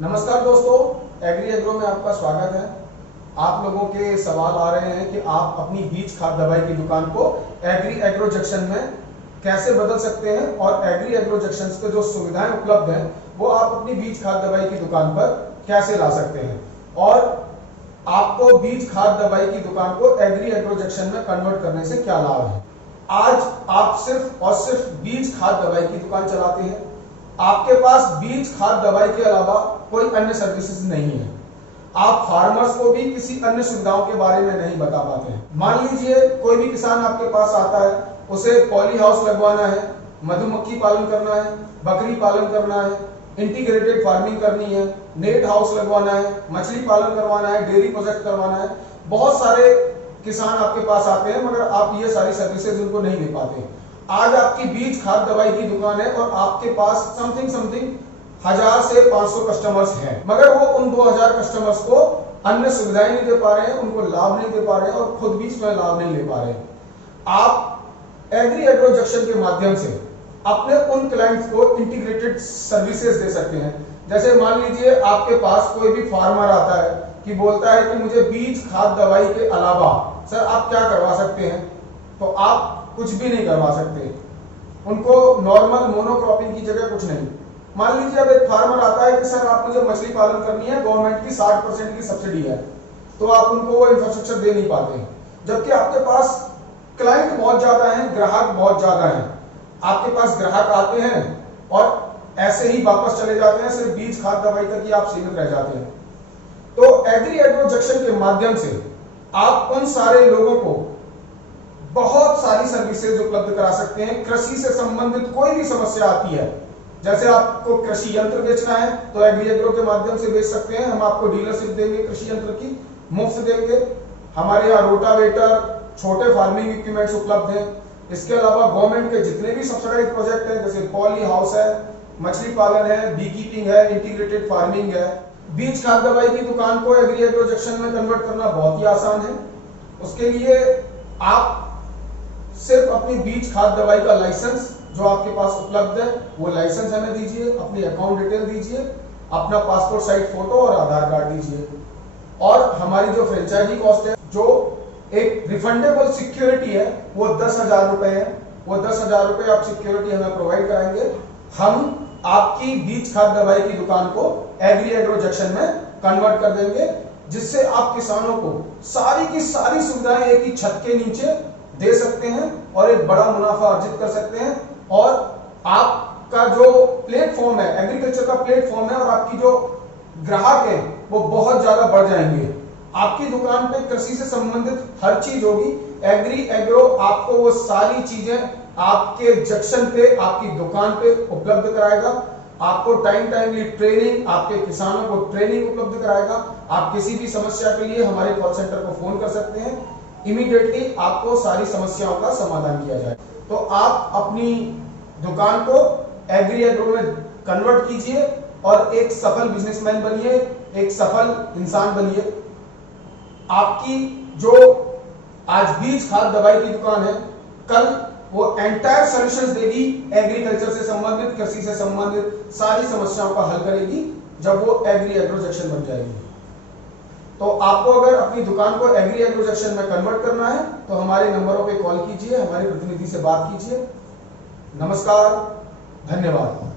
नमस्कार दोस्तों, agree agro में आपका स्वागत है। आप लोगों के सवाल आ रहे हैं कि आप अपनी बीज खाद दवाई की दुकान को एग्री एग्रो जंक्शन में कैसे बदल सकते हैं और एग्री एग्रो जंक्शन पे जो सुविधाएं उपलब्ध हैं वो आप अपनी बीज खाद दवाई की दुकान पर कैसे ला सकते हैं और आपको बीज खाद दवाई की दुकान को एग्री एग्रो जंक्शन में कन्वर्ट करने से क्या लाभ है। आज आप सिर्फ और सिर्फ बीज खाद दवाई की दुकान चलाते हैं, आपके पास बीज खाद दवाई के अलावा कोई अन्य सर्विसेज नहीं है। आप फार्मर्स को भी किसी अन्य सुविधाओं के बारे में नहीं बता पाते हैं। मान लीजिए कोई भी किसान आपके पास आता है, उसे पॉली हाउस लगवाना है, मधुमक्खी पालन करना है, बकरी पालन करना है, इंटीग्रेटेड फार्मिंग करनी है, नेट हाउस लगवाना है, मछली पालन करवाना है, डेयरी प्रोजेक्ट करवाना है। बहुत सारे किसान आपके पास आते हैं मगर आप ये सारी सर्विसेज उनको नहीं दे पाते। आज आपकी बीज खाद दवाई की दुकान है और आपके पास समथिंग 1000 से 500 कस्टमर्स हैं, मगर वो उन 2000 कस्टमर्स को अन्य सुविधाएं नहीं दे पा रहे हैं, उनको लाभ नहीं दे पा रहे हैं और खुद भी इसमें लाभ नहीं ले पा रहे हैं। आप एग्री एग्रो जंक्शन के माध्यम से अपने उन क्लाइंट्स को इंटीग्रेटेड सर्विसेज दे सकते हैं। जैसे मान लीजिए आपके पास कोई भी फार्मर आता है कि बोलता है कि मुझे बीज खाद दवाई के अलावा सर आप क्या करवा सकते हैं, तो आप कुछ भी नहीं करवा सकते। उनको नॉर्मल मोनोक्रॉपिंग की जगह कुछ नहीं। मान लीजिए अब एक फार्मर आता है कि सर आप मुझे मछली पालन करनी है, गवर्नमेंट की 60% की सब्सिडी है, तो आप उनको वो इंफ्रास्ट्रक्चर दे नहीं पाते हैं। जबकि आपके पास क्लाइंट बहुत ज्यादा हैं, ग्राहक बहुत ज्यादा हैं। आपके पास ग्राहक आते हैं और ऐसे ही वापस चले जाते हैं, सिर्फ बीज खाद दवाई तक ही आप सीमित रह जाते हैं। तो एग्री एग्रो जंक्शन के माध्यम से आप उन सारे लोगों को बहुत सारी सर्विसेज उपलब्ध करा सकते हैं। कृषि से संबंधित कोई भी समस्या आती है, जैसे आपको कृषि यंत्र बेचना है तो एग्री एग्रो के माध्यम से बेच सकते हैं। हम आपको डीलरशिप देंगे, कृषि यंत्र की मुफ्त देंगे। हमारे यहाँ रोटावेटर, छोटे फार्मिंग इक्विपमेंट्स उपलब्ध हैं। इसके अलावा गवर्नमेंट के जितने भी सब्सिडाइज्ड प्रोजेक्ट हैं, जैसे पॉली हाउस है, मछली पालन है, बी कीपिंग है, इंटीग्रेटेड फार्मिंग है। बीज खाद दवाई की दुकान को एग्री एग्रो जंक्शन में कन्वर्ट करना बहुत ही आसान है। उसके लिए आप सिर्फ अपनी बीज खाद दवाई का लाइसेंस जो आपके पास उपलब्ध है वो लाइसेंस हमें दीजिए, अपनी अकाउंट डिटेल दीजिए, अपना पासपोर्ट साइज फोटो और आधार कार्ड दीजिए। और हमारी जो फ्रेंचाइजी कॉस्ट है, जो एक रिफंडेबल सिक्योरिटी है, वो 10,000 रुपए है। वो 10,000 रुपए आप सिक्योरिटी हमें प्रोवाइड कराएंगे। हम आपकी बीज खाद दवाई की दुकान को एग्री एग्रो जंक्शन में कन्वर्ट कर देंगे, जिससे आप किसानों को सारी की सारी सुविधाएं एक ही छत के नीचे दे सकते हैं और एक बड़ा मुनाफा अर्जित कर सकते हैं। और आपका जो प्लेटफॉर्म है, एग्रीकल्चर का प्लेटफॉर्म है, और आपकी जो ग्राहक है वो बहुत ज्यादा बढ़ जाएंगे। आपकी दुकान पे कृषि से संबंधित हर चीज होगी। एग्री एग्रो आपको वो सारी चीजें आपके जंक्शन पे, आपकी दुकान पे उपलब्ध कराएगा। आपको टाइमली ट्रेनिंग, आपके किसानों को ट्रेनिंग उपलब्ध कराएगा। आप किसी भी समस्या के लिए हमारे कॉल सेंटर को फोन कर सकते हैं, इमीडिएटली आपको सारी समस्याओं का समाधान किया जाए। तो आप अपनी दुकान को एग्री एग्रो में कन्वर्ट कीजिए और एक सफल बिजनेसमैन बनिए, एक सफल इंसान बनिए। आपकी जो आज बीज खाद दवाई की दुकान है, कल वो एंटायर सॉल्यूशंस देगी, एग्रीकल्चर से संबंधित, कृषि से संबंधित सारी समस्याओं का हल करेगी जब वो एग्री एग्रो जंक्शन बन जाएगी। तो आपको अगर अपनी दुकान को एग्री एग्रो जंक्शन में कन्वर्ट करना है तो हमारे नंबरों पे कॉल कीजिए, हमारे प्रतिनिधि से बात कीजिए। नमस्कार, धन्यवाद।